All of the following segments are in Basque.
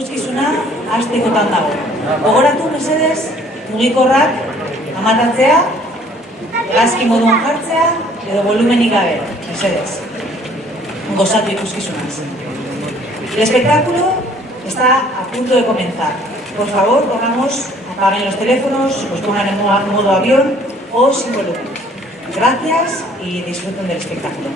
ikuskizuna hastekotan dago. Gogoratu, mesedez, mugikorrak amatatzea, hegazki moduan jartzea, edo volumenik gabe, mesedez. Gozatu ikuskizunaz. El espectáculo está a punto de comenzar. Por favor, apaguen los teléfonos, los pongan en modo avión o sin volumen. Gracias y disfruten del espectáculo.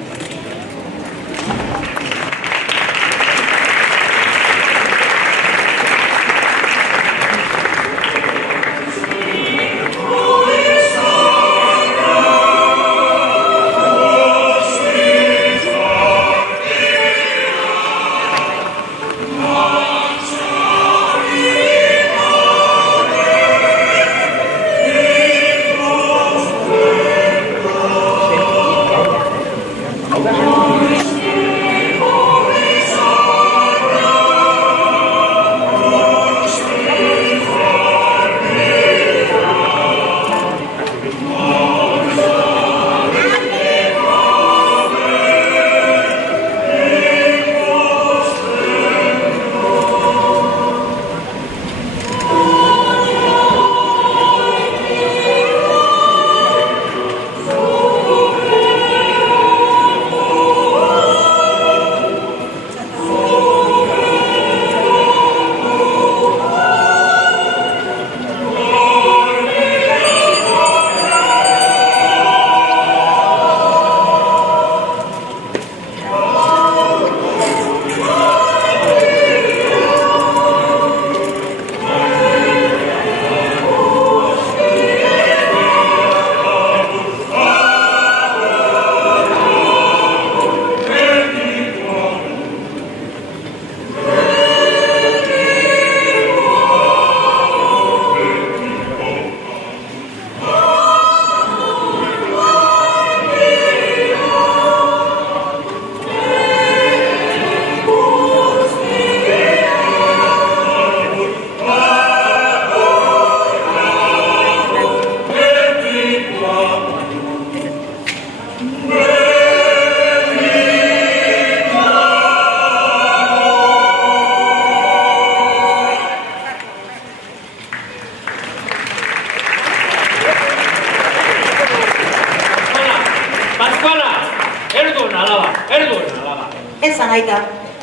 Esan aita.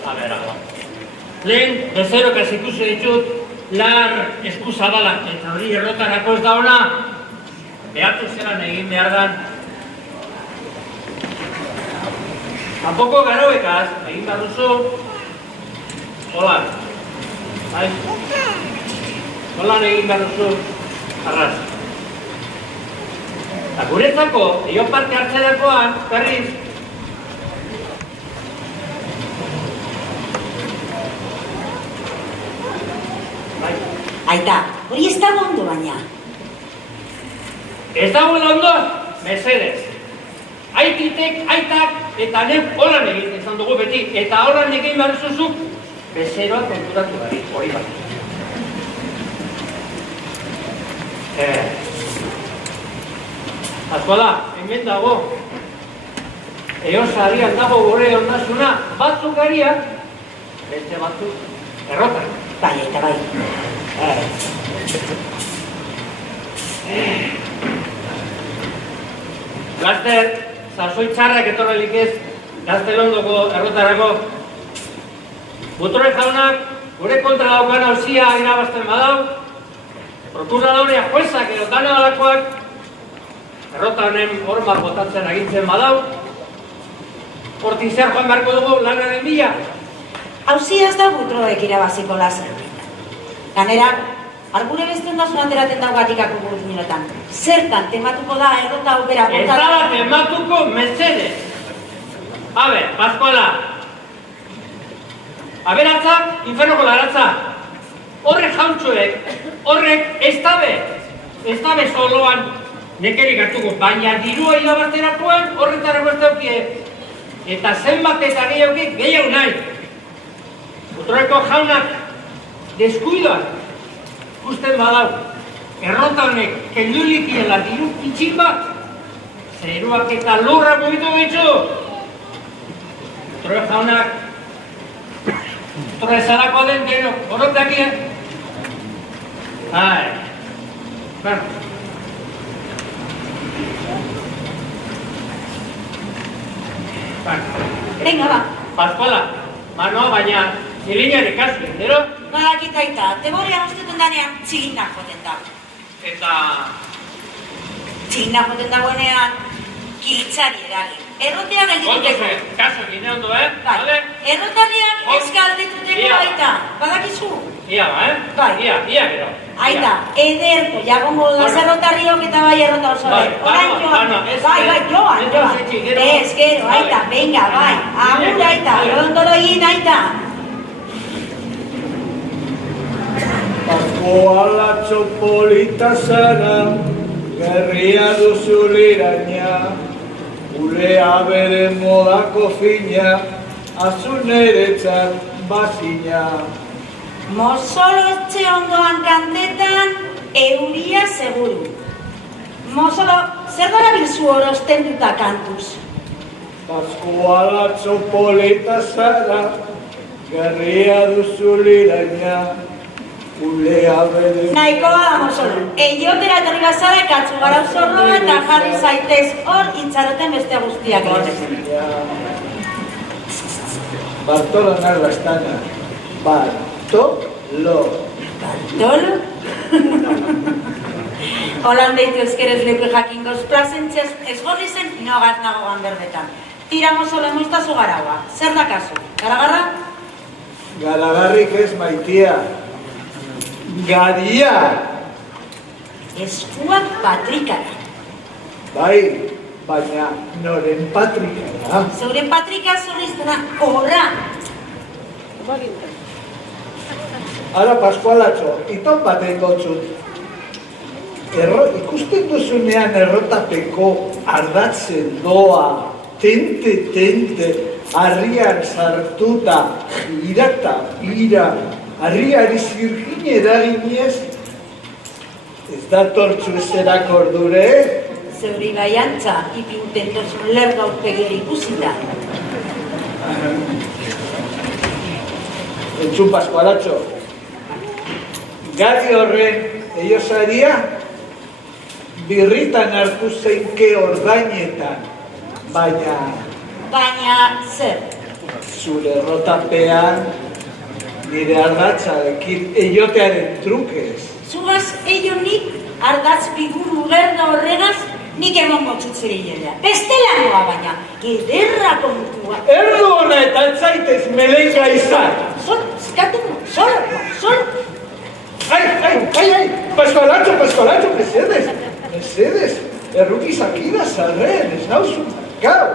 A ber. Lehen, bezero kasi ikusi ditut, lar eskuzabalak eta hori errotarako ez da ona, behatu zelan egin behar dan. Tampoko garoekaz, egin behar duzu, holan. Holan egin behar duzu, arraz. Eta guretzako, dio parte hartzerakoan, berriz, Aita, hori ez dago ondo baina. Ez dago ondo, mesedez. Aititek, aitak, eta nen holan egin izan dugu beti, eta holan egin behar zuzuk, bezeroa konturatu gari, hori bat. Askola, hemen dago, eosarian dago gure ondasuna, batzuk gariak, beste batzuk errotak. Bai, eta bai. Laster, sasoi txarrak etorrelik ez, Gaztelondoko errotarako. Butore jaunak, gure kontra daukan hauzia irabazten badau, prokuradorea juezak edo dana dalakoak, errota honen hormak botatzen agintzen badau, hortik zer joan beharko dugu lanaren bila. Hauzia ez da butroek irabaziko lazen. Ganera, argune beste ondasun ateraten daugatikako buruz minutan. Zertan tematuko da errota hau bera Ez da tematuko mesedez. A ber, Pascuala. Aberatzak, infernoko laratza. Horrek jauntxoek, horrek ez dabe soloan nekerik hartuko, baina dirua irabazterakoan horretarako ez daukie. Eta zenbat eta gehiago nahi. Butroko jaunak deskuidoak ikusten badau. Errota honek kendulikiela diru pitxin bat, zeruak eta lurra mugitu bitxu. Butroko jaunak Torrezarako den gero, orotak Ai. Bueno. Venga, ba. Pascuala, mano, baina zirinan ikasi, gero? Badakit aita, teborea usteten danean txiginak joten da. Eta... Txiginak joten dagoenean, kiltzari eragin. Errotea geldituteko. Kontu kaso gine ondo, Bai, Vale? errotariak ez galdituteko aita. Badakizu? Ia, Bai. Ia, gero. Aita, ederko, jagongo lazarrotariok eta bai errota oso Bai, Orain joan, joan. Ez, gero, aita, venga, bai. Agur, aita, ondoro egin, aita. Pascualatxo polita zara, gerria duzu liraina, ulea bere modako fina, azuneretzat bazina. Mozolo etxe ondoan kantetan, euria seguru. Mozolo, zer dara bilzu orosten duta kantuz? Pascualatxo polita zara, gerria duzu liraina, ulea bere... Nahikoa da, Mozolo. Eiotera etorri bazara, katzu gara zorroa eta jarri zaitez hor itxaroten beste guztiak egiten. Bartolo Narrastana. Bartolo. Bartolo? Holan deitu ezkerez leku jakingoz, plazentziaz ezgorri zen nogaz nagoan berbetan. Tira, Mozolo, emoztazu garaua. Zer da kasu? Garagarra? Galagarrik ez maitia. Garia! Eskuak patrikara. Bai, baina noren patrikara. Zeuren patrika zorriztena, horra! Ara, Pascualatxo, iton baten gotzut. Ikusten duzunean errotapeko ardatzen doa, tente, harrian sartuta, ira, harriari zirgin eraginez, ez da tortzu ezerak ordure, Zeuri baiantza, ipinten dozun lerga urpegeri ikusita. Entzun, Pascualatxo. Gari horren eiosaria, birritan hartu zeinke ordainetan, baina Baina, zer? zure errotapean nire ardatzarekin eiotearen trukez. Zugaz, nik ardatz biguru gerda horregaz, nik emongo txutzeri jelea. Bestelagoa baina, ederra kontua. Erdu hona eta etzaitez melenga izan. Zkatu, solo. Ai, Pascualatxo, mesedes, errukizakida zarren, ez nauzu, gau.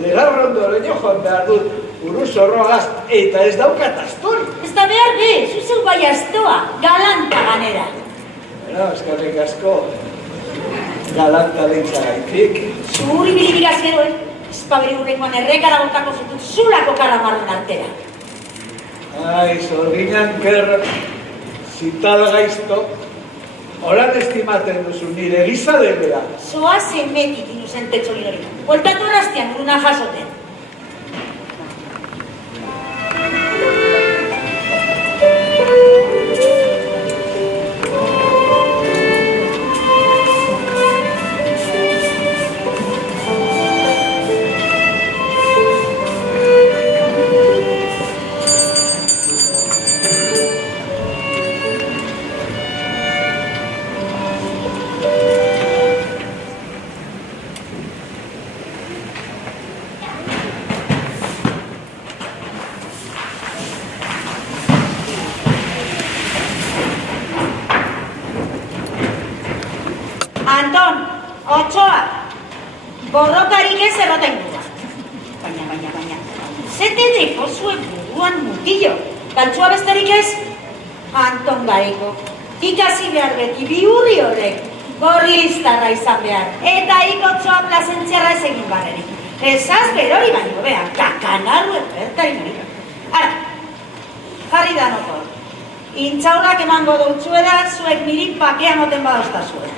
Legarro ondoreño joan behar dut uru zorroagaz eta ez daukat astori. Ez da behar be, zuzeu bai astoa, galanta ganera. Eskarrik asko, galanta dintzagaitik. Zuri bilibigaz gero, espabri hurrengoan errekara botako zutut zulako karamarren artera. Ai, zorginan kerra, zital gaizto, holan estimaten duzu nire gizadebea. Zoa zemetik inuzentetxo hori. Bueltatu horaztian uruna jasoten. Anton, Otsoa, borrokarik ez erroten gura. Baina. Zete deko zuen buruan mutillo. Galtzua besterik ez? Anton Gareko. Ikasi behar beti bihurri horrek. Gorlistarra izan behar. Eta ikotzoa plazentziarra ez egin barrerik. Ezaz berori baino behar. Kakanarru epertari nori. Ara, jarri da notor. Intxaurak emango dutzuera, zuek niri pakea moten badozta zuera.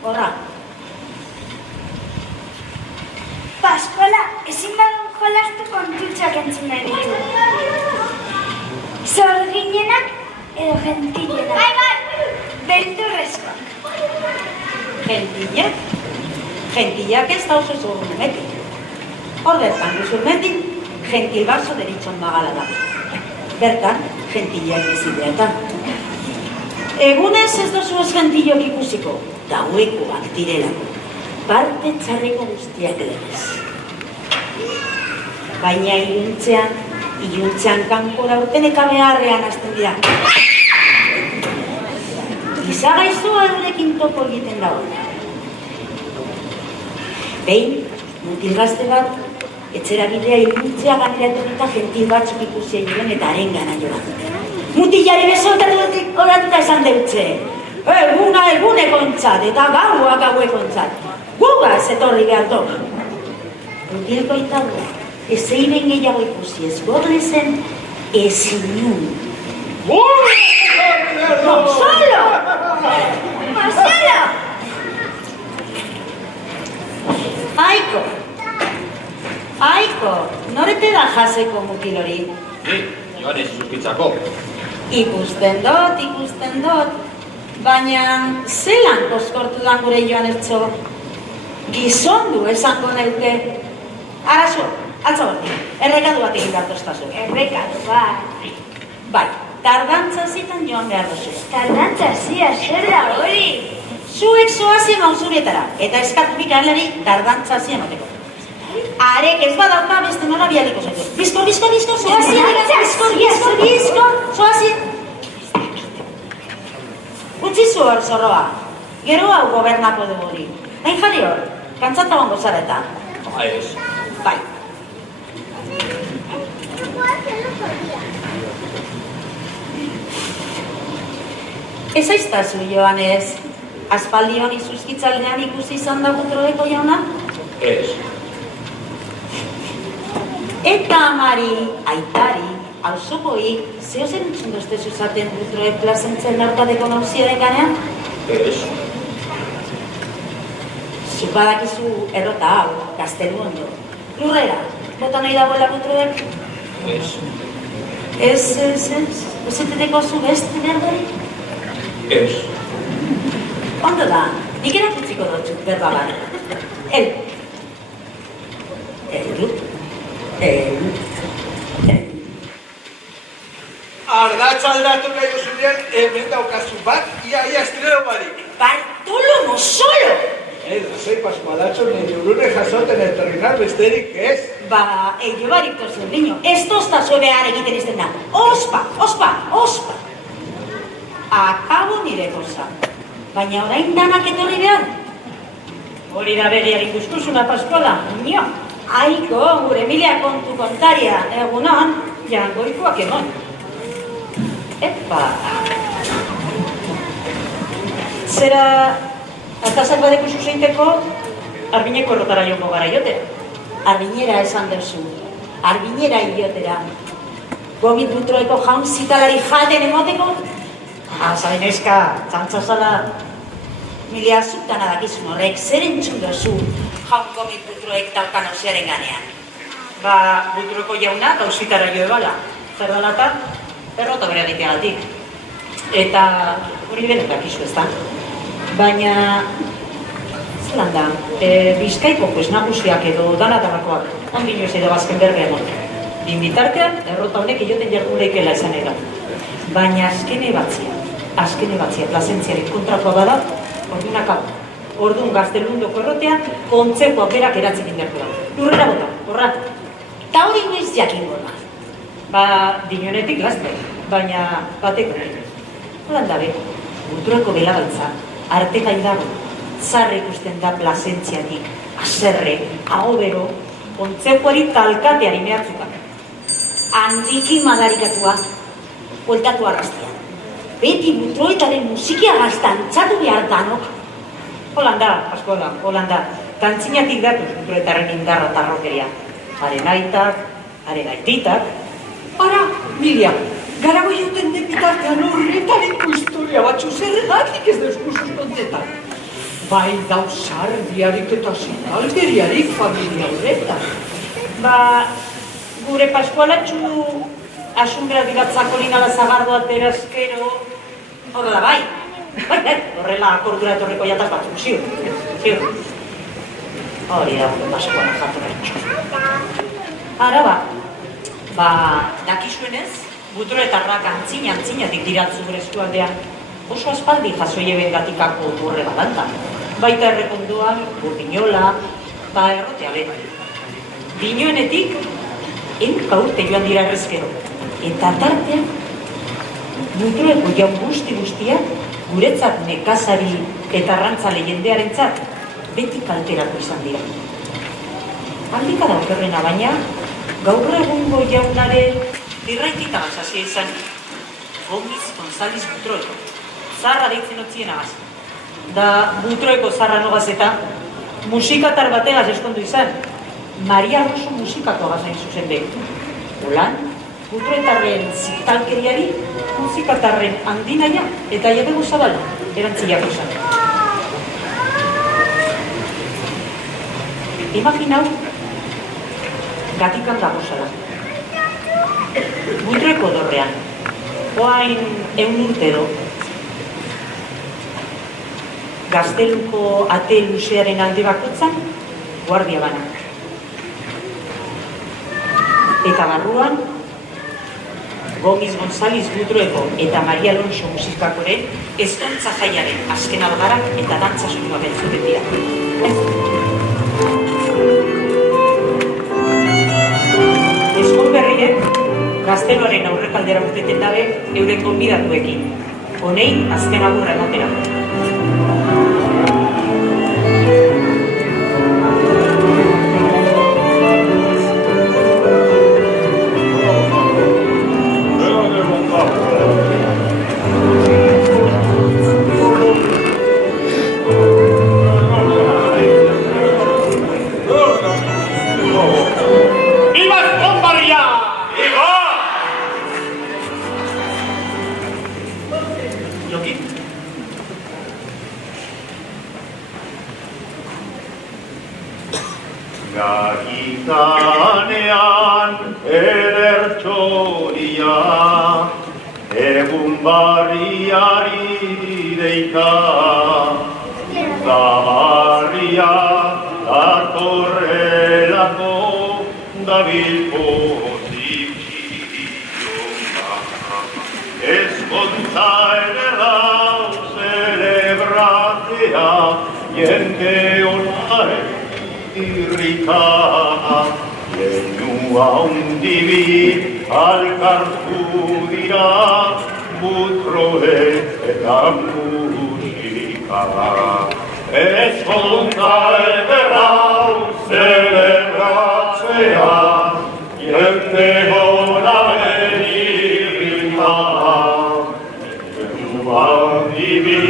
Horra. jolastu kontutxoak entzun nahi ditu. Zorginenak edo gentilenak. Bai! Beldurrezkoak. Gentillak? Gentillak ez da oso zurmetik. Horretan, zurmetik, gentil baso deritxon magala da. Bertan, gentillak bizideetan. Egunez ez dozu ez gentillok ikusiko, gauekoak direlako. Parte txarreko guztiak legez. Baina iluntzean kankora urteneka beharrean hasten dira. Izagaizua eurekin topo egiten dago. Behin, mutil gazte bat, etxera bidea iluntzea ganeatu eta gentil batzuk ikusi egin eta arengana joan. Mutilari besoltatuta esan deutze. Eguna egunekontzat eta gaua gauekontzat. Gugaz etorri behar dut. Mutilko itagua, ez eiren gehiago ikusi ez gordezen, ez inun. Solo! Aiko, norete da jaseko mutil hori? Ni, joan ez zuzkitzako. Ikusten dut, baina zelan koskortu dan gure joan ertzo? Gizondu esango neuke. Arazo, atzo borti, errekadu bat egin behar toztazu. Errekadu bat. Bai, tardantza zitan joan behar dozu. Tardantza zia, zer da hori? Zuek zoazien mauzuretara, eta eskatu bikanleri tardantza zia emateko. Arek ez badauka beste nola bialiko zaitu. Bizko, zoazien, zoazien. Utsi zu hor, zorroa. Gero hau gobernako dugu hori. Nahin jarri hor, kantzata hongo zareta. Ez. Bai. Ez aiztazu, Joanez. Aspaldi honi zuzkitzaldean ikusi izan da Butroeko jauna? Ez. Eta amari, aitari, hausopoi, zeo zer entzun doztezu zaten Butroek plazentzen narkadeko nauziaren ganean? Ez. Zuk badakizu errota hau, gaztelu ondo. Lurrera, bota nahi dagoela Butroek? Ez. Ez eteteko zu beste berdori? Ez. Ondo da, nik erakutziko dutxuk berba bat. Elu. Ardatz aldatu nahi duzunean, hemen daukazu bat, ia estreno barik. Bartolomo solo! Lasai Pascualatxo, nire urune jasoten etorrinar besterik ez. Ba, ello barik tozu, niño, ez toztazu behar egiten izten da. Ospa! Akabo nire goza. Baina orain danak etorri behar? Hori da begiari guztuzuna, Pascuala, nio. Aiko, gure Emilia kontu kontaria, egunon, jangoikoak emon. Epa! Zera, atazak badeko zuzeinteko, Arbineko errotara joko gara jotea. Arbinera esan duzu, Arbinera iotera. Gomit Butroeko jaun zitalari jaten emoteko? Zain eska, txantzazala. Milia zutana dakizun horrek, zer entzun duzu jaun Gomit Butroek talkan hausiaren ganean? Ba, Butroeko jauna gauzitara jo ebala. Zer dalata, errota bere egiteagatik. Eta hori denek dakizu ez da. Baina, zelan da, Bizkaiko nagusiak edo danatarakoak ondino ez edo bazken berbe egon. Bitartean, errota honek ioten jarguleikela esan edo. Baina azkene batzia, plazentziaren kontrakoa bada, ordunak hau. Orduan gaztelundoko errotean, kontzekoa berak eratzen indarko da. Lurrera bota, horratu. Ta hori noiz jakingo da. Ba, dinonetik gazte, baina bateko nahi. Holan dabe, Butroeko belagaitza, artekai dago, zarre ikusten da plazentziatik, aserre, agobero, kontzekoari talkateari mehatzukak. Handiki madarikatua, bueltatu arrastean. Beti Butroetaren musikia gaztantzatu behar danok. Holanda, Pascuala, Holanda, tantzinatik datuz Butroetaren indarra eta rokeria. Haren aitak, haren aititak. Ara, Milia, garago joten den bitartean horretareko historia batzu zergatik ez deuskusuz kontetan. Bai dauzardiarik eta zitalgeriarik familia horretan. Gure paskualatxu asumbera diratzako linala zagardoa terazkero horrela bai. Horrela akordura etorriko jataz batzuk, ziur. Hori da, paskuala jatorretxo. Ara dakizuenez, butroetarrak antzinatik diratzu gure eskualdean. Oso aspaldi jasoie bengatikako burre balanta. Baita errekonduan, burdinola, errotea bera. Dinoenetik, ehunka urte joan dira errezkero. Eta tartean, butroeko jaun guztiak, guretzat nekazari eta arrantzale jendearentzat, beti kalteratu izan dira. Aldika da okerrena baina, gaur egungo jaunaren dirraitita gazazia izan. Gomiz González Butroeko. Zarra deitzen otzien agaz. Da Butroeko zarra nogaz eta musikatar bategaz eskondu izan. Maria Rosso musikako agazain zuzen be. Olan, Butroetarren zitalkeriari, musikatarren handinaia eta jabego zabala erantziak izan. Imaginau, gatikan dagozala. Butroeko dorrean, oain 100 urte edo, Gazteluko ate luzearen alde bakotzan, guardia bana. Eta barruan, Gomiz González Butroeko eta Maria Alonso musikakoren ezkontza jaiaren azken algarak eta dantza soinua beltzuten dira. Eskon berriek, Gazteluaren aurrekaldera urteten dabe euren gonbidatuekin. Honei azken agurra ematera. Gagitanean edertxoria, egun barriari deika, zabarria datorrelako dabil pozik txilioa. Ezkontza ederrau zelebratzea, jende onaren irrika, lehenu haundibi alkartu dira, butroe eta musika. Ezkontza ederrau zelebratzea, jende onaren irrika, lehenu haundibi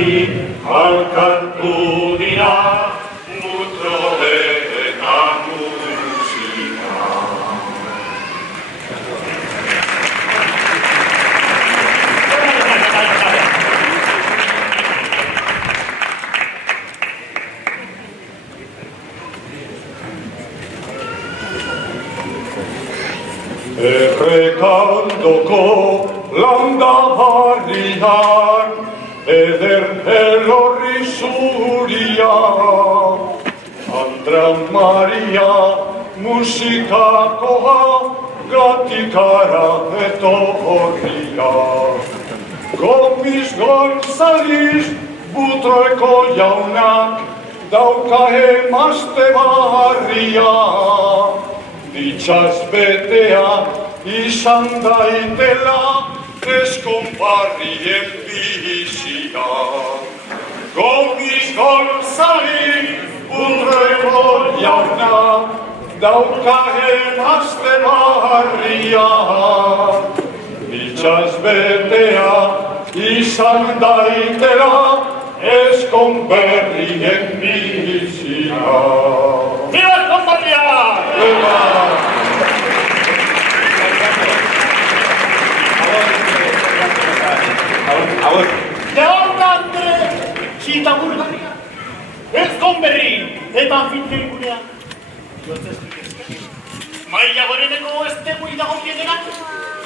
alkartu dira, Errekaldoko landa barrian, eder elorri zuria, Andra Maria musikakoa, gatikara etorria. Gomiz González Butroeko jaunak, dauka emazte barria, ditxaz betea izan daitela eskonbarrien bizia. Gomiz González Butroeko jauna, dauka emazte barria, ditxaz betea izan daitela eskonbarrien bizia. Viva Eskonbarria! Viva! Deondante txita burgarria, Eskonberri eta anfitrien gurean. Mai ez tegui dago biedera?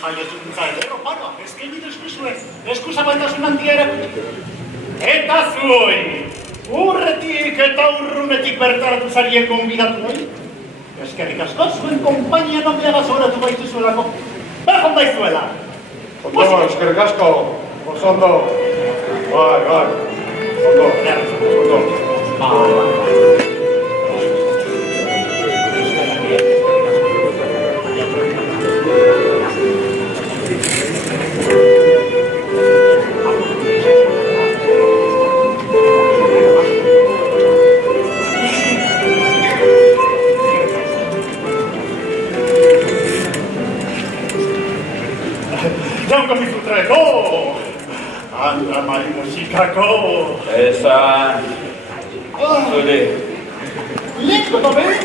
Jaiotuntza ederro paroa, ezkenit eskuzue, eskuzabaitasun handia erakutiko. Eta zuoi, urretik eta urrunetik bertaratu zarien konbidatu hori. Eskerrik asko, zuen kompainia noblea gazoratu baituzuelako. Berkon baizuela! Ondo, eskerrik asko, osondo. Bai. Ondo. Jaunko bizutreko! Andra mari musikako! Esan... Zure... Leko da behin...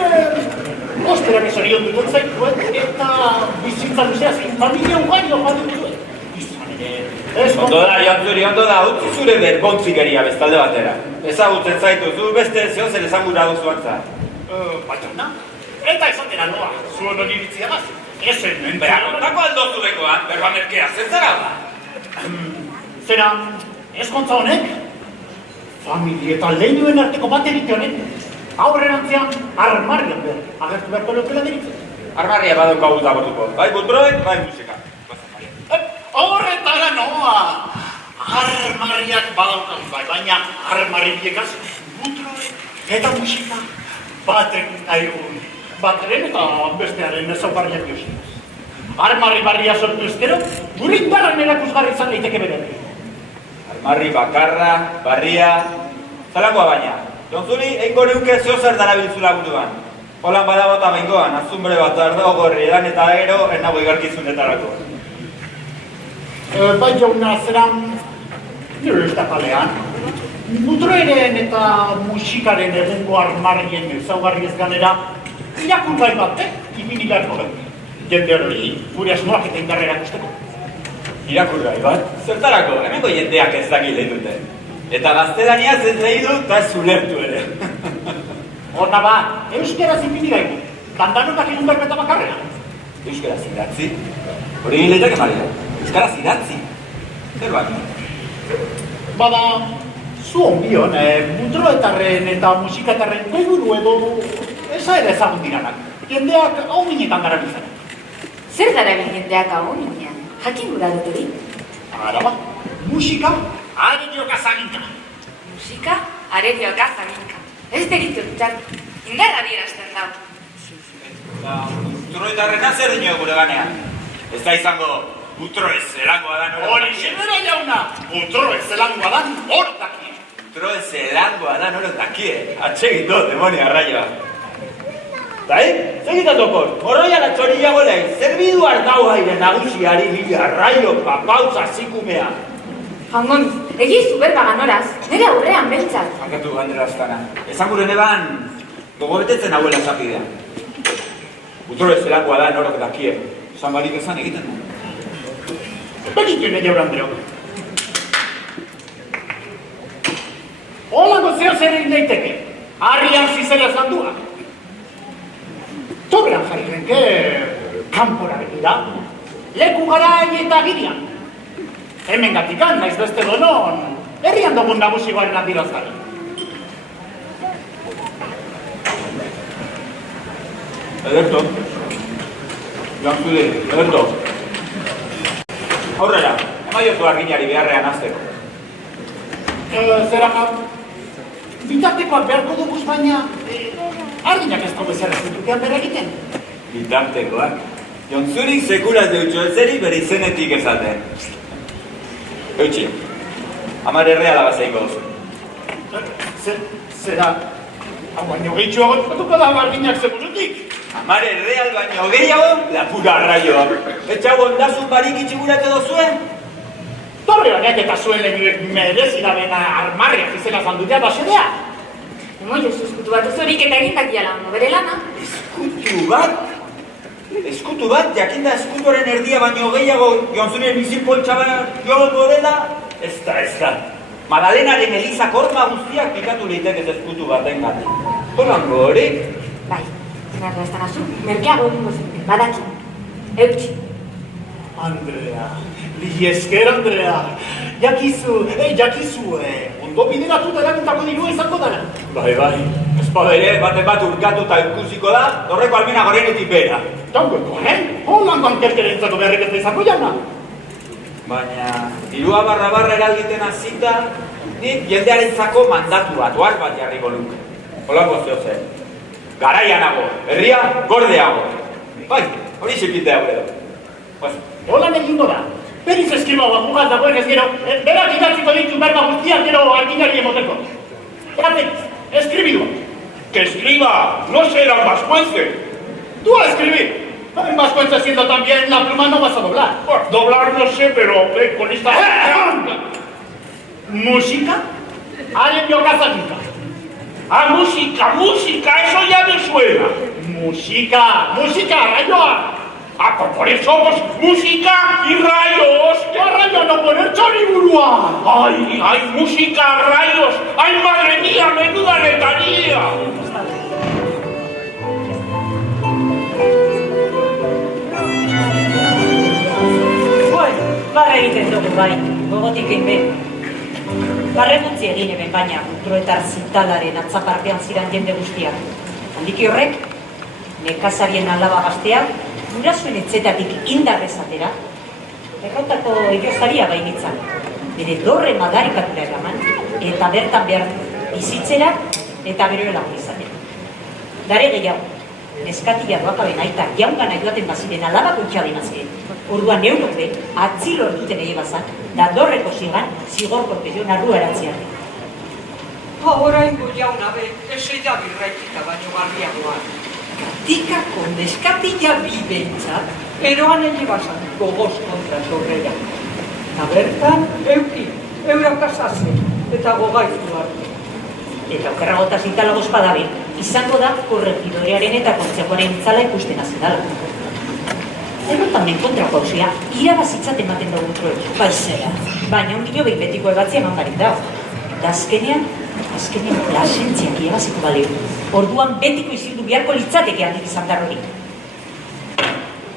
Ostera bezorion dut zaituen eta bizitza luzea zein familia ugari opatu duen. Izan ere... Ondo da, Jantzuri, ondo da, utzi zure berbontzigeria bestalde batera. Ezagutzen zaituzu, beste zeo zer ezagura duzu antza. Baina, eta esatera noa, zuen hori ditziagaz. Esen, Bera, kontako aldo zurekoan, berba merkea, zer zara da? Zera, eskontza honek, familie eta lehioen arteko bat egite honek, aurrerantzean armarrian behar, agertu beharko leukela diritzen. Armarria badaukagu da borduko, bai butroek, bai musika. Horretara noa! Armarriak badaukagu bai, baina armarri biekaz, butroek eta musika baten aigun. Bateren eta bestearen ezaugarriak diosinez. Armarri barria sortu ezkero, gure indarran erakusgarri izan daiteke bere. Armarri bakarra, barria... Zalangoa baina, Jonzuri, eingo neuke zeo zer darabiltzula buruan. Holan badabota bengoan, azumbre bat ardago gorri edan eta gero, ernago igarkizunetarako. Bai jauna, zeran... Nire ez da palean. Butroeren eta musikaren egungo armarrien ezaugarri ez ganera, irakurgai batek, ipini beharko gaude. Jende hori, gure asmoak eta indarra erakusteko. Irakurgai bat? Zertarako, hemengo jendeak ez daki lehi dute. Eta gaztelaniaz ez lehi du, eta ez ulertu ere. Horna ba, euskeraz ipini gaitu. Dandanonak egun berbeta bakarrean. Euskaraz idatzi? Hori giletak emaria. Euskaraz idatzi? Zer bat? Bada, zu onbion, butroetarren eta musikatarren goiburu edo eza ere ezagun diranak. Jendeak hau minetan darabiltzen. Zer darabil jendeak hau minean? Jakin gura dut hori? Araba, musika, arerioka zaginka. Musika, arerioka zaginka. Ez deritu txat, indarra dierazten dau. Butroetarrena zer dinio gure ganean? Ez da izango butroez zelangoa da noro Hori xenera jauna, butroez zelangoa da noro dakie. Butroez zelangoa da noro dakie. Atsegito, demonia arraioa. Dai, segitatokon, morroia la txorilla golei, zerbidu ardau haire nagusiari bila arraio papautza zikumea. Jangon, egizu berbagan horaz, nire aurrean beltzat. Hankatu gandera aztana. Esan gure neban, gogo betetzen hauela zapidea. Butroez zelangoa da norok dakie. Esan barik esan egiten du. Begitu nire Andreok. Holako zeo zer egin daiteke, harrian zizela zandua. Torrean jarri genke, kanpora begira, leku garai eta girian. Hemen gatikan, naiz beste donon, herrian dugun nagusigoaren adirazgari. Ederto. Jantzule, ederto. Aurrera, emaiozu arginari beharrean azteko. Zera, bitartekoak beharko duguz baina, arginak ez bezala zitutean bere egiten. Bitartekoak? Jontzurik sekulaz deutxo ezeri bere izenetik ezaten. Eutxi, amare reala bazeiko duzu. Zera, hau baino gehitxoago batuko da arginak segurutik. Amare real baino gehiago, lapura arraioa. Etxago ondazun barik itxigurak edo zuen? Torre honek eta zuen lehiuek merezira bena armarriak izela zandutea basedea. Emoio, eskutu bat uzorik eta egindak diala ondo bere lana. Eskutu bat? Eskutu bat, jakinda eskutuaren erdia baino gehiago Jonzune bizipoltsa jogotu dela? Ez da. Madalenaren elizak horma guztiak pikatu leitek ez eskutu baten gati. Holango hori? Bai, zinarra ez da nazu, merkeago egingo zen, badaki. Eutxi. Andrea, esker Andrea, jakizu, ondo bideratuta eragintako dirua izango dara. Bai, espada ere, baten bat urkatu eta ikusiko da, horreko almina gorenetik bera. Tangoeko, Holandan kerkerentzako beharrik ez da izango jana. Baina, dirua barra eragiten hasita, nik jendearentzako mandatu bat, ohar bat jarriko luke. Holako zehozen. Garaianago, herria gordeago. Bai, hori xepitea gure da. Holan egingo da. Beriz eskriba bat mugat dagoen ez gero, berak idatziko ditu berba guztiak gero arginari emoteko. Beriz, eskribidua. Que escriba, no será vascuence. Tú a escribir. En vascuence siendo también la pluma no vas a doblar. Bueno, doblar no sé, pero con esta... ¿Música? Haren biokazakika. Ah, música, eso ya me suena. Música, rayoa. Ah, pues por eso, pues, música y rayos. ¿Qué rayo no poner choriburua? Ay, música, rayos. Ay, madre mía, menuda letanía. Bueno, barra egiten dugu bai, gogotik egin Barregutzi egin eben baina kulturetar zitalaren atzapartean ziran jende guztiak. Handiki horrek, nekazarien alaba gazteak, gurasoen etzetatik indarrez atera, errotako iozaria bainitzan, bere dorre madarikatura eraman, eta bertan behar bizitzera eta beroela izaten. Dare gehiago, neskatila doakaben aita jaungana joaten baziren alaba kontxaden azken. Orduan neurope, atzilo duten ege bazan, da dorreko zigan, zigorkorte jo narrua eratziak. Oraingo jauna be, esei da birraikita baino garriagoa. Katikako neskatila bideintzat, eroan egi bazan gogoz kontra torreia. Eta bertan, euki, eurakasase, eta gogaiztu arte. Eta okerragota zitalagoz padabil, izango da korregidorearen eta kontzekoaren itzala ikusten azedala. Errotamen kontrako hausia, irabazitzaten ematen dugu troek. Baizera. Baina ondino behin betiko ebatzia eman barik dago. Da azkenean plasentziak irabaziko balio. Orduan betiko izildu beharko litzateke handik izan dar hori.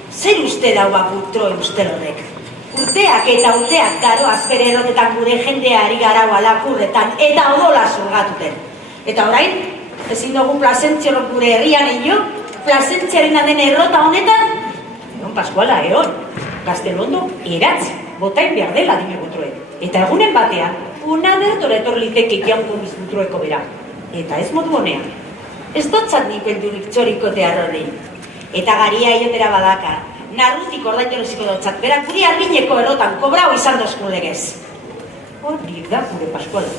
Zer uste daua butroi uste horrek? Urteak eta urteak daro azpere erotetan gure jendeari garaua lapurretan eta odola zurgatuten. Eta orain, ezin dugu plasentziorok gure herrian ino, plasentziaren den errota honetan, egon Paskuala, egon, Gaztelondo eratzi, botain behar dela dime butroek. Eta egunen batean, una dertora etorliteke jaungo biz butroeko bera. Eta ez modu honean. Ez dotzat nik beldurik txoriko tearrori. Eta garia iotera badaka, narrutik ordaintoreziko dotzat, berak guri albineko errotan kobrau izan dozkun legez. Hori da gure Paskuala.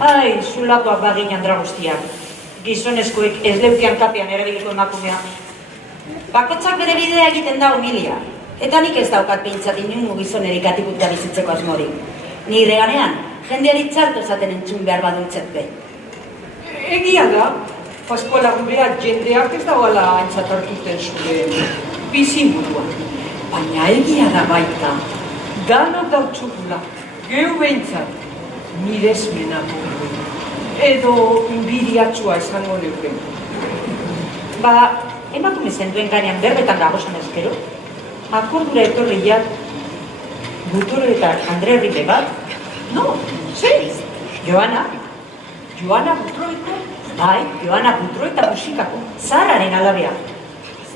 Ai, zulakoak bagin andra guztiak. Gizonezkoek ez leukean kapean erabiliko emakumea. Bakotzak bere bidea egiten da humilia. Eta nik ez daukat pintzat inungo gizonerik atikuta bizitzeko asmorik. Nire ganean, jendeari txarto zaten entzun behar baduntzet be. Egia da, Paskuala gurea jendeak ez dagoela antzatartuten zure bizimuruan. Baina egia da baita, danok dautzugula, geu behintzat, nire esmenatu. Edo inbidiatsua esango neuke. Emakume zenduen ganean berbetan dagozan ezkero, akordura etorriak Buturo eta Andre Ribe bat? No, zer? Joana Butroeko? Bai, Joana Buturo eta musikako, zaharraren alabea.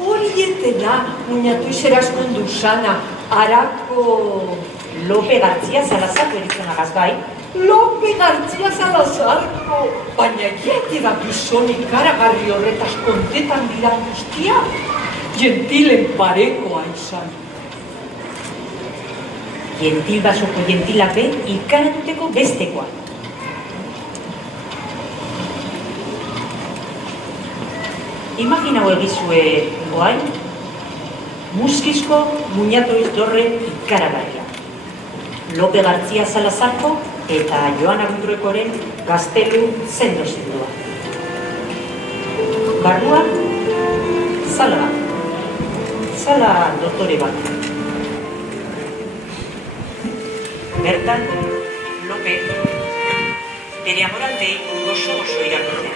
Hori da, muñatu izerazkon duzana, harako... Lope Gartzia Salazarko eritzonagaz bai? Lope Gartzia Salazarko! Baina jete da gizon ikaragarri horretaz kontetan dira guztia, gentilen parekoa izan. Gentil basoko gentilape ikaratuteko bestekoa. Imaginau egizue goain, muskizko muñatoiz dorre ikaragarria. Lope Gartzia Salazarko eta Joana Butroekoren gaztelu zendo zindua. Barruan, zala bat. Zala dotore bat. Bertan, Lope, bere amorantei oso irakurtzen.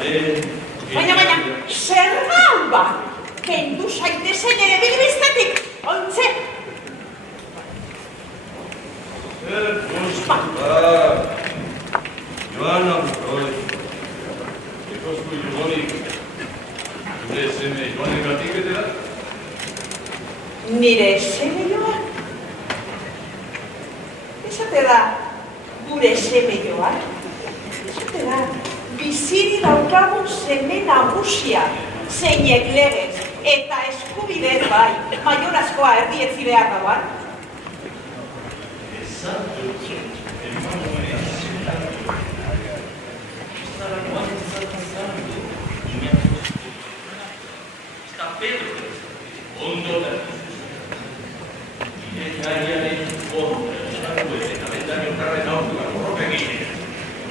Baina, zer gau ba? Kendu zaitezen ere bilbiztetik, ontze! Joana Butroi, ikozku Jogonik, gure seme Joanegatik etera? Nire seme Joan? Esate da, gure seme Joan? Esate da, biziri daukagun seme nagusia, zeinek legez eta eskubidez bai, maiorazkoa erdietzi behar dauan. Está Pedro, ondo da. Irekariaren ondo, esatu ezen, abendaino karren aurduan, horrok egiten.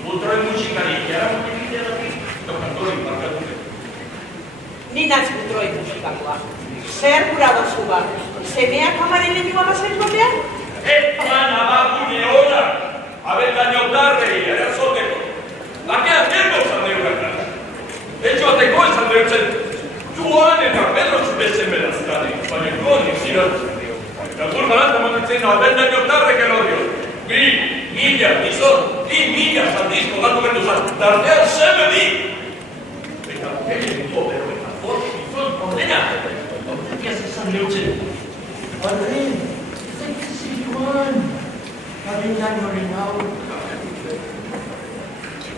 Butroi musikari, jaramotik egiteatik, tokantoi markatuke. Ni naz Butroi musikakoa. Zer gura dozu ba? Semeak amaren lehenua bazen joatean? Epan abagune hona, abendaino tarrei, erazoteko. Lakean dengo zan deugatak. Etxoateko esan deutzen, Joan eta Pedro zubezen berazkari, baina goni zirat. Eta gurmarat amanitzen abendaino tarrek elorio. Mila, gizon, mila zandizko gatu gendu zan, tartean seme di. Eta gehien gobero eta bortz gizon ordena. Horrekiaz esan deutzen. Arren, zaitzizi Joan, abendainoaren hau.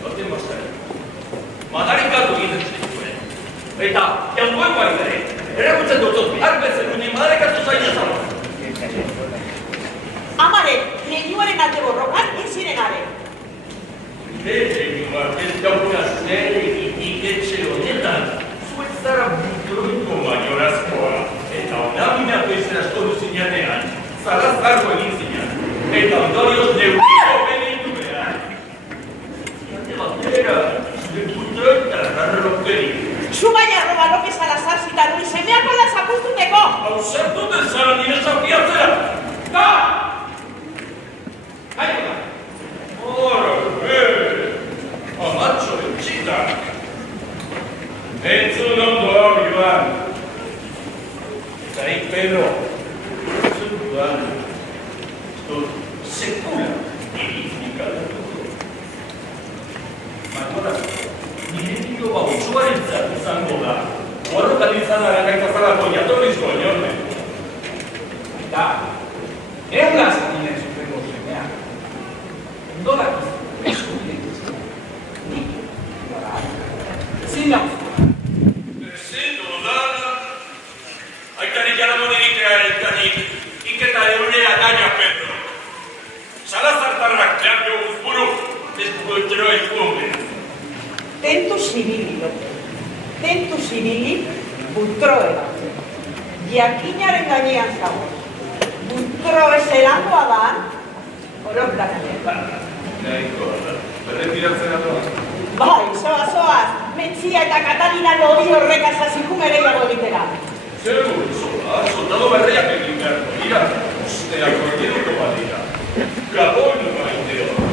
Baten bastaren. Madarikatu egiten zituen. Eta, jangoen baitare, erakutzen dutzot, arpezen duni madarikatu zaila zara. Amare, lehiuaren alde borrokan, inzirenare. Lehiuak ez daukaz nere itiketxe honetan, zuet zara Butroiko maiorazkoa. Eta ondaminatu ezen asko duzinean, zarazarko egin zinean. Eta ondorioz neuriko benitu behar. Ziate batera, zure Butroi eta rarrokeri. Zu baina arroba López Salazar zitan hori semeak ala zapuztuteko! Hau zertuten zara nire zapiatzera! Da! Haida! Hora, amatxo eutxita! Entzun ondo hau, Joan! Eta Pedro, zuen dudan, sekula irifikatu. Matora, nire nio bautzuaren zatu zango da. Horrotan izan arakaitazalako jatorrizko oiorne. Eta, erlaz nire zuteko semea. Ondorak eskubidek izan. Nik, gara, zin lauzkoa. Ezin dudala. Aitanik jaramon egitea aitanik, iketa eurera daña Pedro. Salazartarrak leapio guzburu, ez Butroi elkuombea. Tentu zibili, Lope. Tentu zibili, Butroi bat. Jakinaren gainean zago. Butroi zelangoa da, orok dakatzen. Nahikoa da, berretiratzen atoa. Bai, zoaz, Metzia eta Katalina lodi horrek azaziku gehiago egitera. Zer sola, soldado berriak egin beharko dira, usteak ordenuko badira. Gabon maiteo.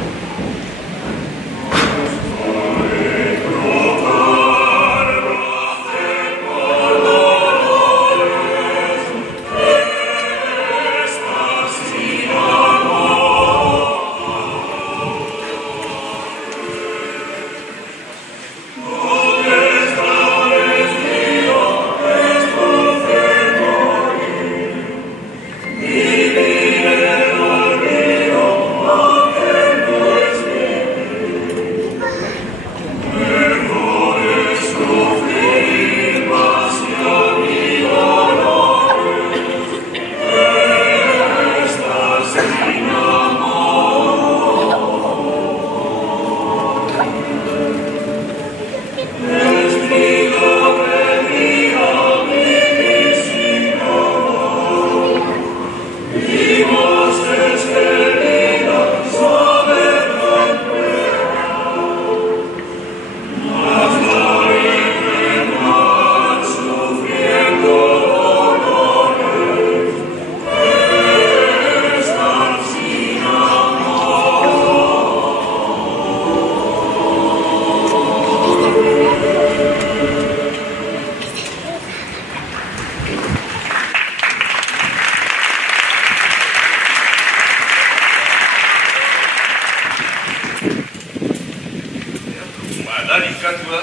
Eskuratua,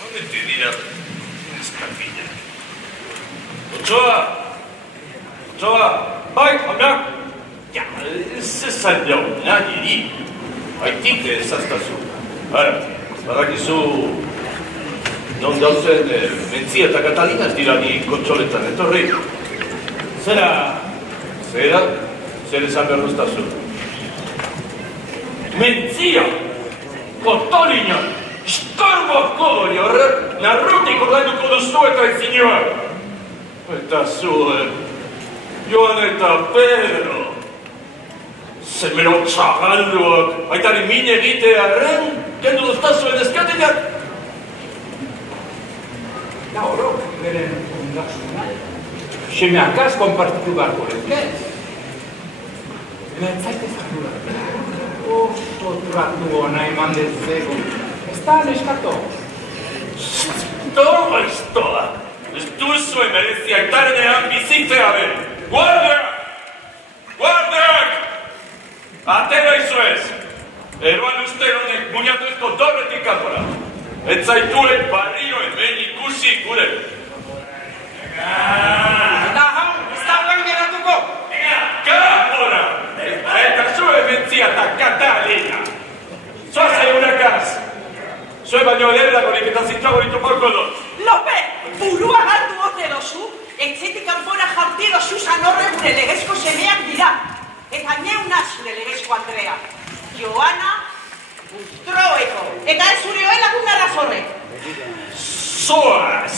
momentu dira, eskapina. Otsoa! Otsoa! Bai, honak! Ja, ez ezan jau, niri. Haitik ez aztazu. Ara, badakizu, non dauzen Mentzia eta Katalina ez dira ni kontsoletan etorri. Zera? Zera? Zer esan behar duztazu? Mentzia! Katalina! Skarbako hori horrek narrutik ordainduko duzu eta izinua! Eta zu, Joan eta Pedro! Zemero txagalduak, aitari mine egitearen, kendu duztazuen eskatinak? Da horok, beren ondasuna. Semeakaz konpartitu beharko lezkez. Lentzaitez ardura. Oso tratu hona eman dezego. Ez da neskato. Toma iztoa! Ez duzu emerezia aitarenean bizitzea be! Guardiak! Guardiak! Atera izuez! Eroan uste honek muñatuezko dorretik kanpora. Ez zaituen barrio hemen ikusi gure. Eta hau, ez da blank geratuko! Kanpora! Eta zue Mentzia eta Katalina! Zoaz egunakaz! Zue baino ederragorik eta zintzago ditu porko dut. Lope, burua galdu ote dozu, etxetik kanpora jarti dozu zanorre gure legezko semeak dira. Eta neuna zure legezko Andrea. Joana Bustroeko. Eta ez zure oelakun arrazorrek. Zoaz!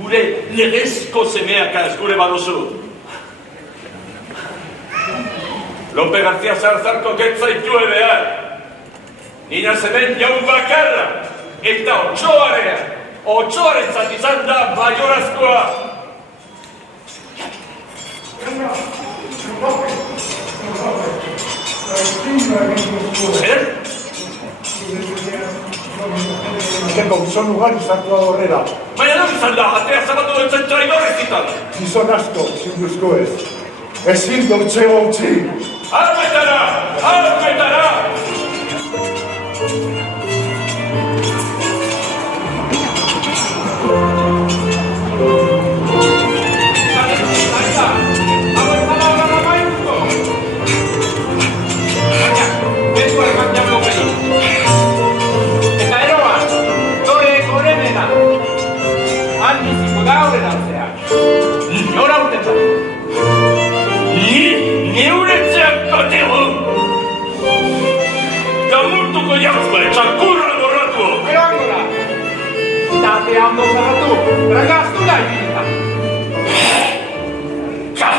Gure legezko semeakaz gure baduzu. Lope García Zarzarko ketzaitue behar. Nina zemen jaun bakarra. Eta otsoaren zatizan da baiorazkoa. Zer? Tengo gizon ugari zartua horrela. Baina non izan da, atea zabatu dutzen traidorrez zitan. Gizon asko, zinduzko ez. Ezin dutxego utzi. Armetara! Armetara! Eta eroan, dore gorenena. Handiziko da horretan zeak. Nora urtetan. Neuretzeak batego! Damurtuko jauzko, txakurra borratu! Eroan gora. Eta atea ondo zerratu, ragaztu da ibilita. Txa!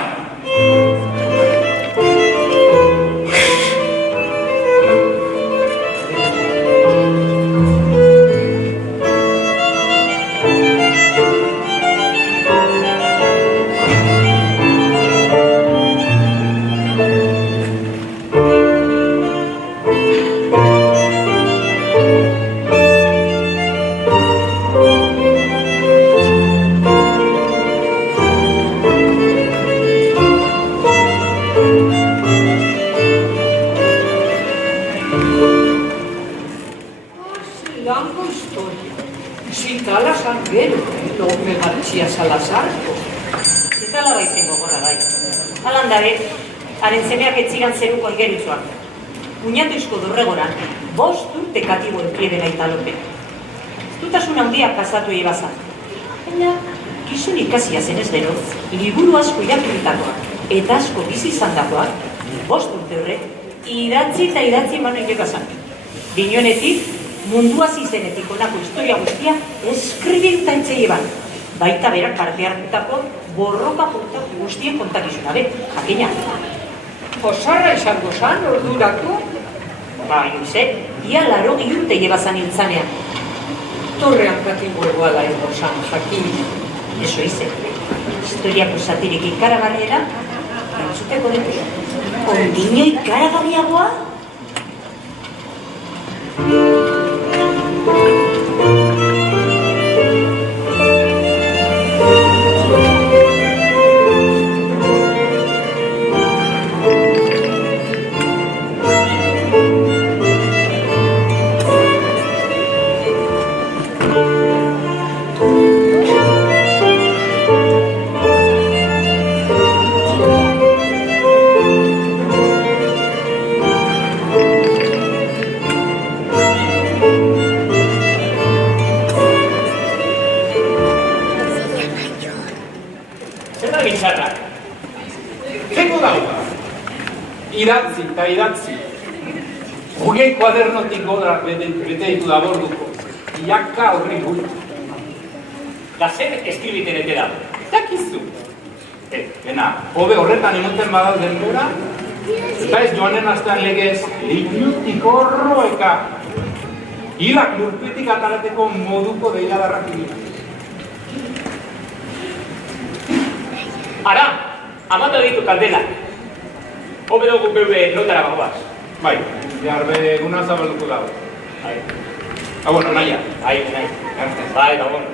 Zitala Sangero, Lope García Salazarko. Zitala baizen gogorra bai. Alandare, haren zemeak etzigan zeruko algerutzuak. Uñatuizko dorregoran, 5 urte katibo enplieben aita Lope. Dutasun handiak kasatu ebazan. Baina, gizun ikasia zenez beroz, liburu asko irakurritakoak eta asko bizi izandakoak, 5 urte horrek, idatzi eta idatzi eman egekazan. Binoenetik, mundua zizenetik onako historia guztia eskribentan entzei eban. Baita berak parte hartutako borroka guztien kontakizuna be, jakina. Osarra izango zan, ordurako? Ba, Luise, ia 80 urte ebazan hiltzanean. Torrean katingo eguala ego zan, jakin. Eso ize, historiako satirik ikaragarriera, entzuteko dut. Ondino ikaragarriagoa? Idatzi eta idatzi. Hogei kuadernotik godra bete ditu da borduko. Iaka horri guri. Da zer eskribiten etera? Dakizu. Bena, hobe horretan emoten badau denbora, eta ez joanen aztean legez, leinutik horroeka. Hilak lurpetik atarateko moduko deiladarrak dira. Ara, amata ditu kaldela. Hobe dugu beube notara bagoaz. Bai, jarbe eguna zabalduko dago. Bai. Bueno, naia. Bai. Bai, bueno.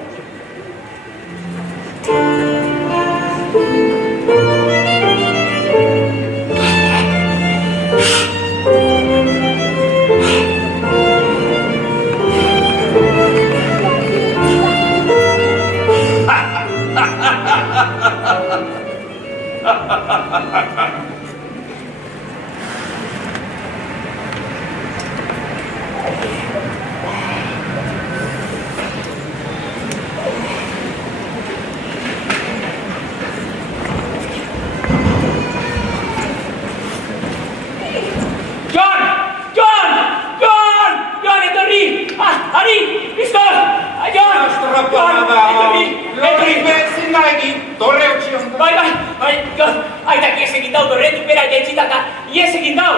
Aitak ies egin dau, dorretik bera jaitxitaka, ies egin dau.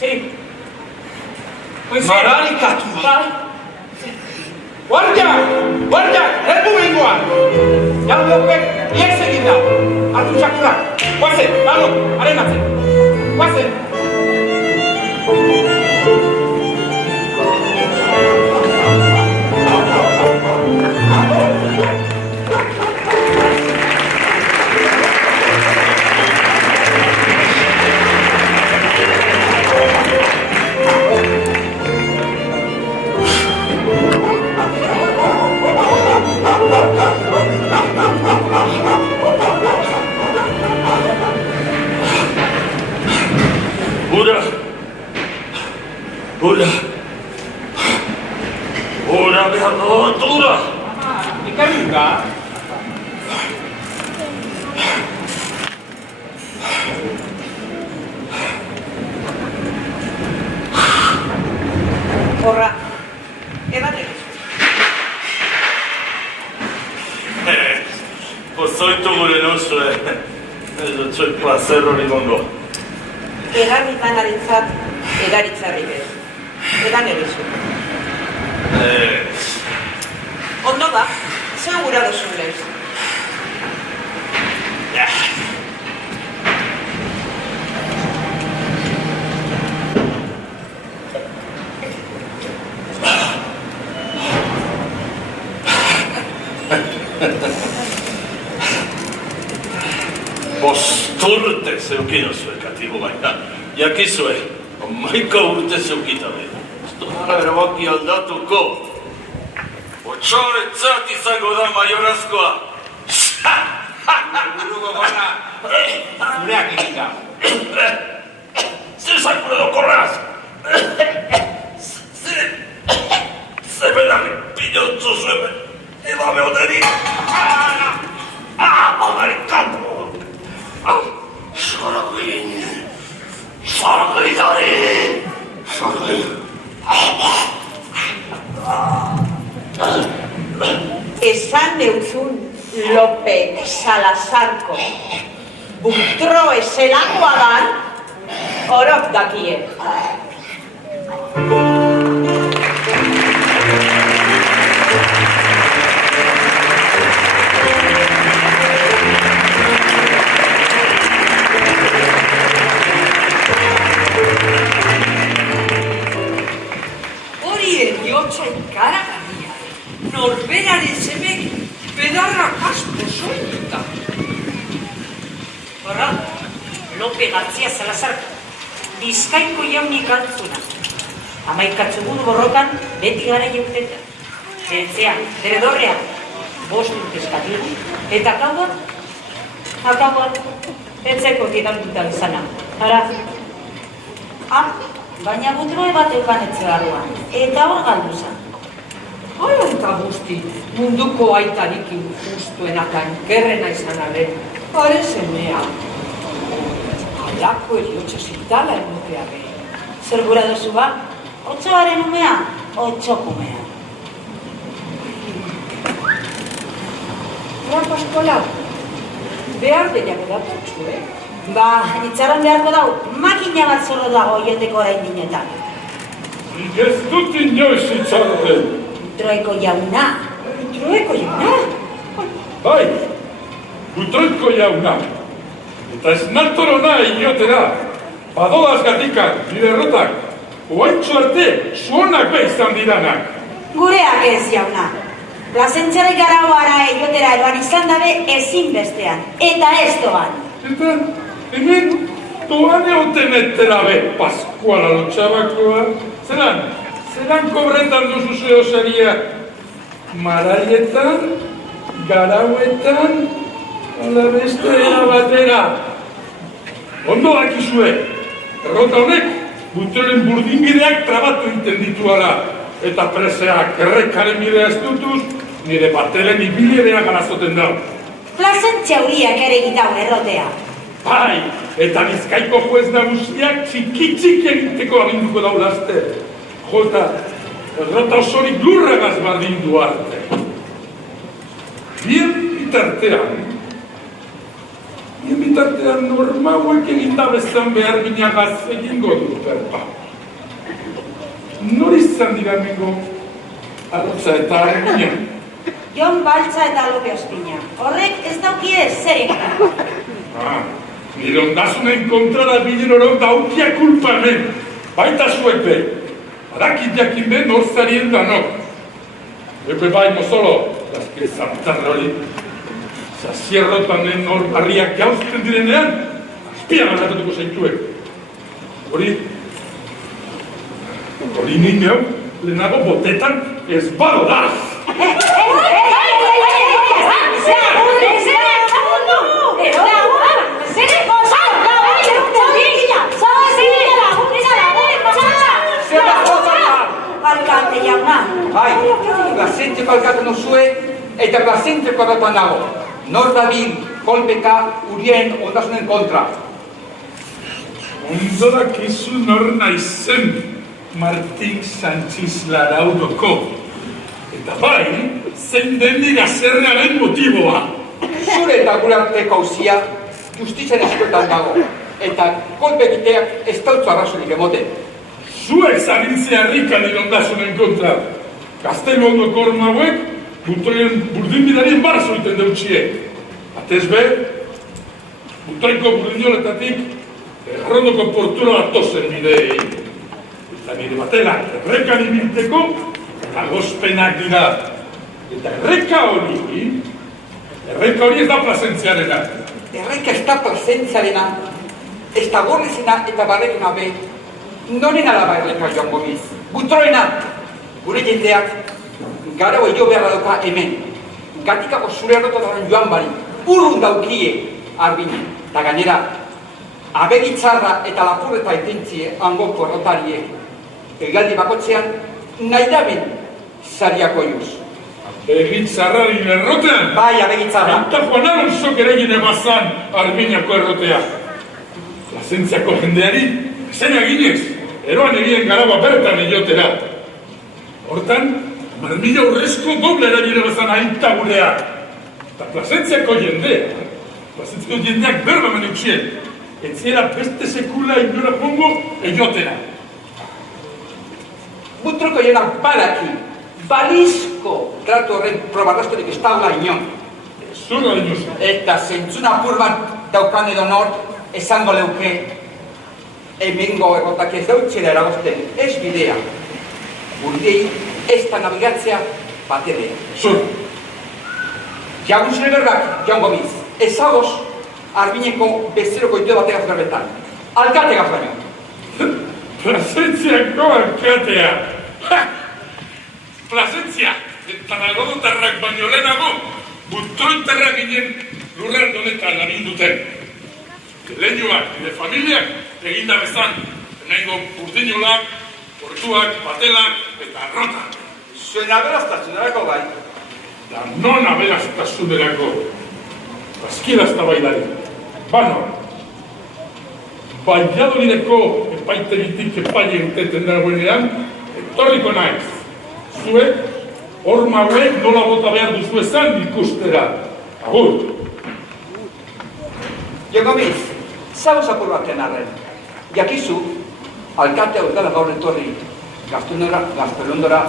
Zer? Maralikatu da. Guardiak, republikoan. Jaldeopek ies egin dau. Hartu txakurak. Guazen, gano, arenatzen. Guazen. Ura behar dut, ura! Ikaruka? Horra, edaten. Pozoitu gure nozu, ez dut zoi placer hori gongo. Egarritan arintzat, egaritzarrik ez. Edan egizu. Ondo da, zeu gura duzun lez. Bosturte zeukino zuen katibu baina. Jakizue, omaika urte zeukitabe. Ez dara erabaki aldatuko. Otxoretzat izango da maiorazkoa. Buruko gona, zureak egita. Zer zaipure dokorraz? Zebenak pinotzu zuen. Edabe oderi. Bagarikatu. Saragin. Saragidari. Esan neutzun Lope Salazarko butro eselakoa dan, orok dakie. Hori eriotxo ikaragarria, norberaren zemek bedarrak asko soinuta. Horra, Lope Gartzia Salazarko, Bizkaiko jaunik altzuna. Amaikatzugun borrokan beti gara jauteta. Etzean, deredorrean, 5 urtezkatigu, eta akaboan, etzeko tirantuta izana. Hara, baina butroe bat eukan etzegaruan, eta hor galdu zan. Hala eta guzti, munduko aitarik injustuenakan gerrena izan ale, hare semea. Olako eriotxa zitala emukea be. Zer gura duzu ba? Otsoaren umea, otsokumea. Ora Paskola, behar deniak edatutxu, Ba, itxaron beharko dau, makina bat zorro dago joteko orain dinetan. Nik ez dut inoiz itxarren. Troeko jauna. Troeko jauna? Bai, Butroiko jauna. Eta ez natoro nahi iotera. Badoaz gatikak, nire errotak. Oaintxo arte, zuonak be izan diranak. Gureak ez jauna. Plazentxarek garauara jotera edoan izan dabe ezin bestean. Eta ez doan. Eta hemen doan eoten etera be, Paskuala lotxabakoa. Zeran kobretan duzu zeo zeria? Maraietan, garauetan, ala beste era batera. Ondo dakizue, errota honek, Butroren burdinbideak trabatu egiten dituala. Eta preseak errekaren bidea ez dutuz, nire batelen ibilidea garazoten da. Plazentzia huriak ere egitau errotea. Bai, eta Bizkaiko juez nagusiak txiki egiteko aginduko daulazte. Jota, errota osorik lurragaz bardindu arte. Bien bitartean normauek egindabezan behar ginagaz egingo dut berpa. Nor izan dira mengo arrotza eta argina? Jon Baltza eta Lope Ospina. Horrek ez daukie zeren. Nire ondasunen kontrara bilen oro daukia kulpa hemen. Baita zuek be. Badakit jakin be nor zarien danok. Epe bai mozolo, lazke zantarra hori. Zazierrotanen hor barriak jauzten direnean, azpian aldatuko zaituek. Hori nindeu, lehenago botetan ez badodaz. Alkate jauna. Bai, plazentzeko alkate nozue eta plazentzeko errotan dago. Nor dabil, kolpeka, urien, ondasunen kontra. Ondo dakizu nor naizen Martin Sánchez Laraudoko. Eta bai, zein den nire zerrearen motiboa. Zure eta gure arteko hauzia justizian eskuetan dago. Eta kolpekiteak ez dautzu arrazonik emoten. Zuek zabiltzea herrikan ondasunen kontra. Gaztelu ondoko horma hauek, Butroren burdinbidarien barzo egiten deutxie. Atez be, Butroiko burdinoletatik errondoko portura datozen bidei. Eta nire batelak errekan ibilteko agospenak dira. Eta erreka hori ez da plazentziarena. Erreka ez da plazentziarena, ez da gorrezena eta barrekena be. Noren alaba erreka joan gomiz. Butroena, gure jendeak, garau jo beharra dauka hemen. Gatikako zure errototaren joan bari, urrun daukie Arbine. Eta gainera, abegitzarra eta lapurreta etentzie angoko errotarie. Egaldi bakotzean, nahi da ben zariako juz. Abegitzarraren errotean? Bai, abegitzarra. Eta Juan Alonsok ere gine bazan Arbiniako errotea. Plazentziako jendeari, zeina ginez, eroan egien garaua bertan egiotera. Hortan, marmila urrezko doble erabile bazan aita gurea. Eta plazentziako jendeak berba menutxien. Etziera beste sekula inora pongo egiotera. Butroko jenak baraki, balizko tratu horren probarraztorik ez daula inon. Zura inoz. Eta zentzuna apur bat daukan edo nor, esango leuke, hemengo errotak ez dautxera eragozten, ez bidea. Burdei ez da navigatzea baterea. Zura. Jagun zure berbak, Jon Gomiz, ezagoz Arbineko bezeroko ito bategaz berbetan. Alkategaz baino. Plazentziako alkatea. Plazentzia, eta nagodotarrak baino lehenago, Butroitarrak ginen lurrean honetan labinduten. Lehiuak, nire familiak, eginda bezan, nengo burdinolak, portuak, batelak eta arrotak. Zuen aberaztasunerako bai. Da non aberaztasunerako. Azkidazta bailari. Bano. Valladolideko epaitegitik epaile urteten dagoenean, etorriko naiz. Zuek, horma hauek nola bota behar duzu ezan ikustera. Agur! Jo Gomiz, zauz apur baten arren. Jakizu, alkatea urtala gaur etorri Gaztelundora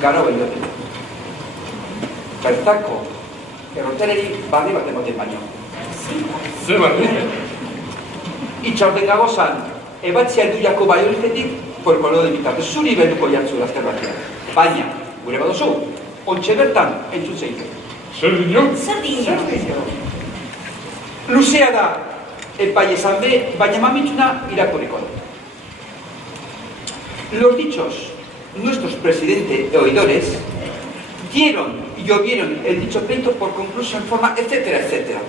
gara behioten. Bertako, erroteleri barri bat emoten baino. Ze barri? Itxaurten gagozan, ebatzia elduiako Valladolidetik folklore de bitartez zuri beduko jantzu laster batean. Baina, gure badozu, ontxe bertan entzun zeite. Zer dino? Zer dino? Luzea da, epai esan be, baina mamituna irakurriko da. Los dichos, nuestros presidentes de oidores, dieron y obvieron el dicho pleito por concluso en forma, etcétera, etcétera.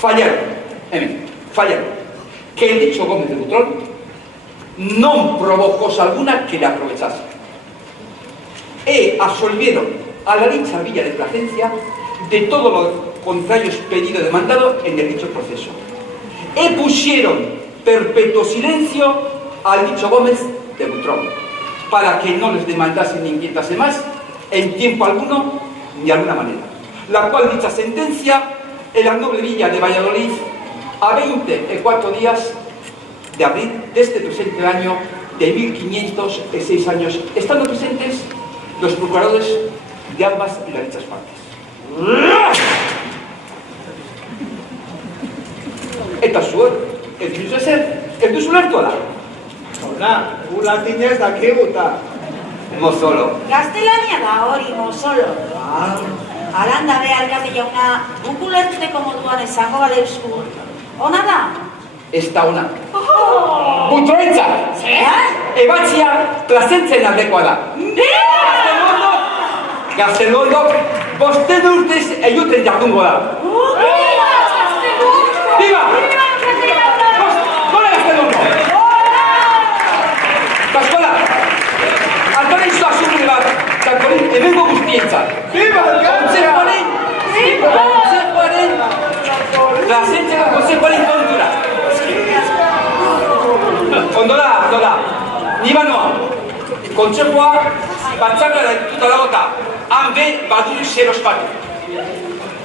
Fallaron. Que el dicho Gómez de Butrón no probó cosa alguna que le aprovechase. Absolvieron a la dicha Villa de Plasencia de todo lo contrario expedido demandado en el dicho proceso. Pusieron perpetuo silencio al dicho Gómez de Butrón, para que no les demandasen ni inquietase más en tiempo alguno ni alguna manera. La cual dicha sentencia en la noble villa de Valladolid a 24 días de abril de este presente año de 1506 años, estando presentes los procuradores de ambas y las dichas partes. Eta zuek, ez duzu ezer, ez duzu lertu da. Ona, gu latinez dakiguta. Mozolo. Gaztelania da hori, mozolo. Aranda be alkate jauna, guk ulertzeko moduan esango badeuzku. Ona da? Ez da ona. Butroitza! Ebatzia Plazentzen aldekoa da. Gazteluondo, bostedu urtez eiuten jardungo da. Viva! Gora Gazteluondo! Kaskola! Altaren zua zurri bat, kalkolin emengo guztientzat. Viva! Kontzejoaren Plazentzeko kontzejoaren kontura. Ondola, niba noa. Kontzejoa batzakara dituta dagota, han be baduri zer ospatu.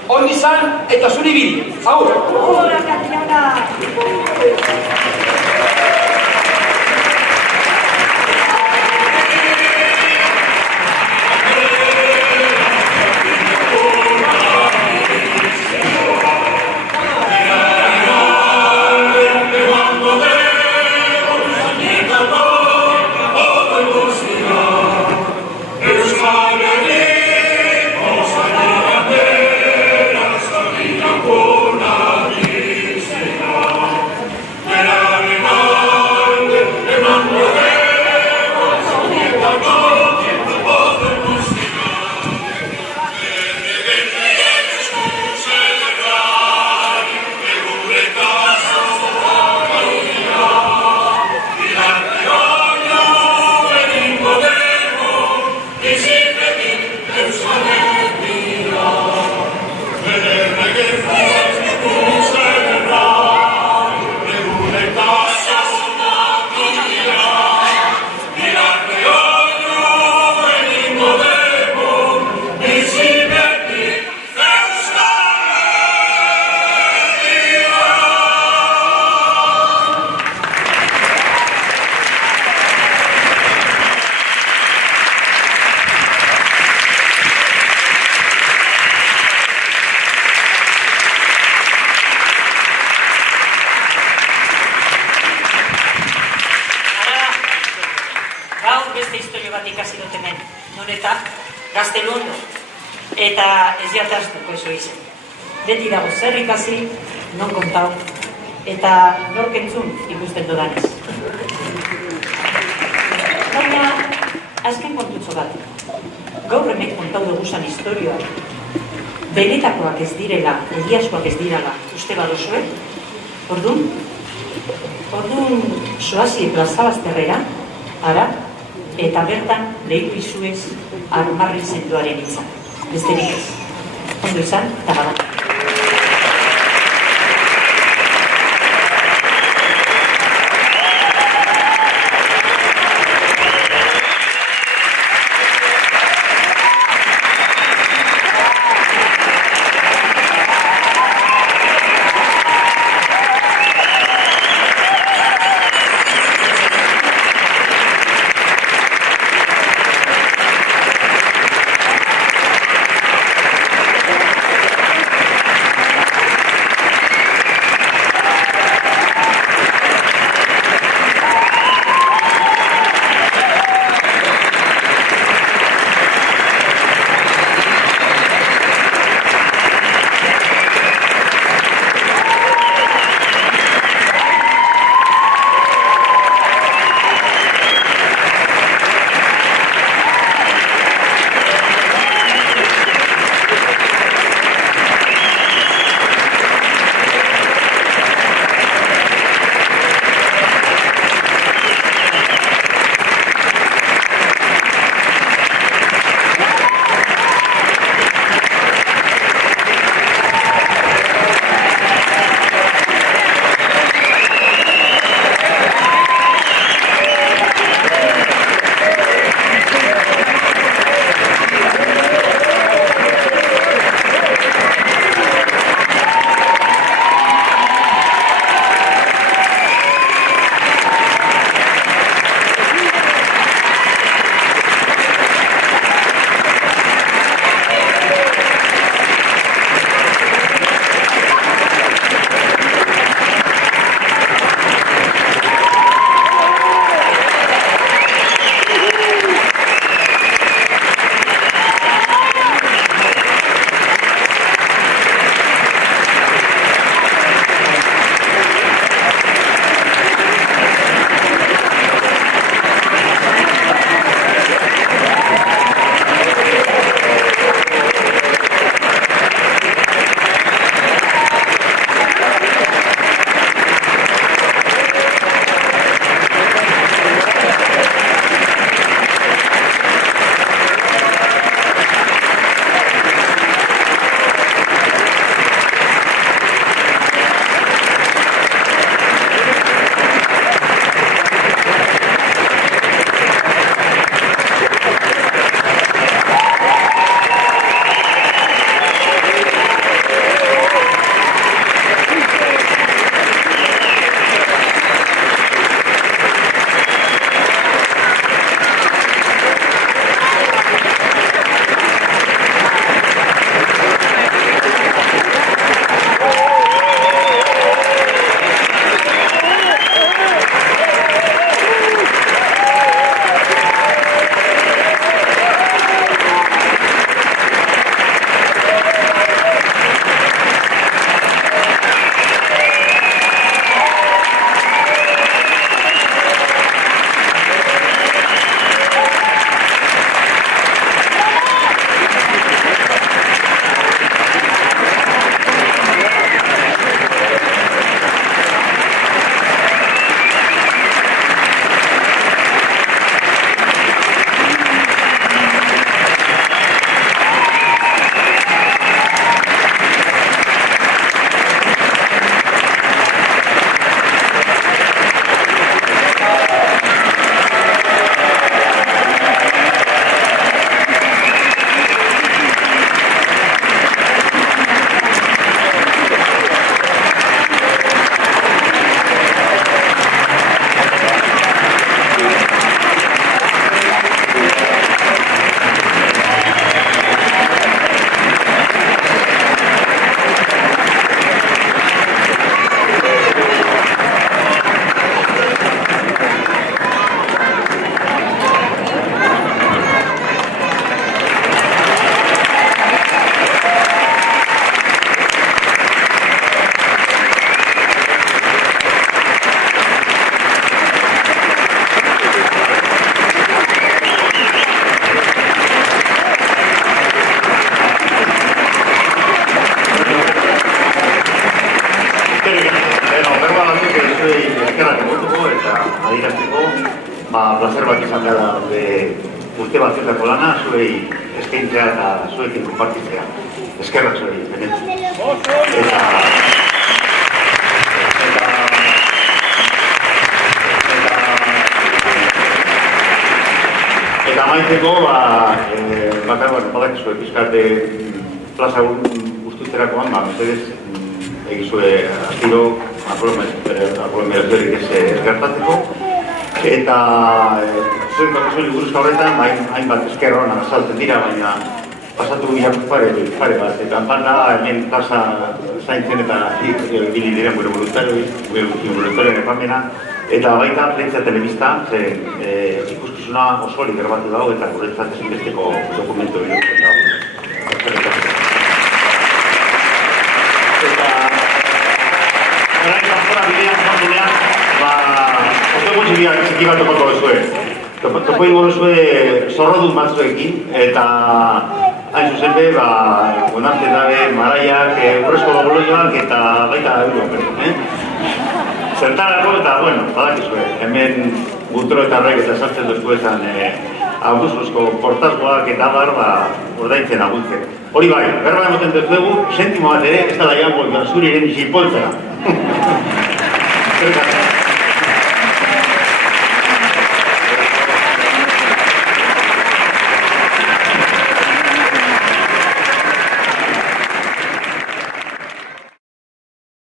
Ondi zan eta zuri biri. Agur! Hola, Katiana! Gazteluondo, eta ez jataztuko eso izen. Beti dago zer ikasi, non kontau, eta nork entzun ikusten dodanez. Baina, azken kontutxo bat, gaur hemen kontau duguzan historioak, benetakoak ez direla, egiazkoak ez direla, uste badozue, orduan, soazi plazabazterrera, ara, eta bertan lehitu izuez armarri zenduaren itzan. Besterik ez. Ondo izan, eta gana. placer bat izan dela urte batzuetako lana, zuei eskaintzea eta zuekin konpartitzea. Eskerrak zuei, benetan. Eta amaitzeko, badakizue pizkate plaza ustuterakoan, mesedez, egizue astiro, apolomeraziorik ez gertatzeko. Eta zuen bakazuen liburuzka horretan, hainbat esker hona azaltzen dira, baina pasatu bilakuz pare bat. Eta anpanda, hemen plaza zaintzen eta gili diren gure voluntarioen epamena. Eta baita prentza telebista, ikuskizuna oso liker bat dago eta guretzat ezinbesteko dokumentu bihurtzen dago. Eta orain kanpora bidean zantunean, oso txiki bat topatu duzue. Topo ingo duzue zorrodun batzuekin, eta hain zuzen be, onarte dabe, maraiak, urrezko baboloioak eta baita euroak. Zertarako eta, badakizue, hemen gutroetarrek eta sartzen duzkuetan abuzuzko portazgoak eta ordaintzen aguntzen. Hori bai, berra emoten duzuegu, sentimo bat ere, ez da da jango, zuri eren izipoltzera.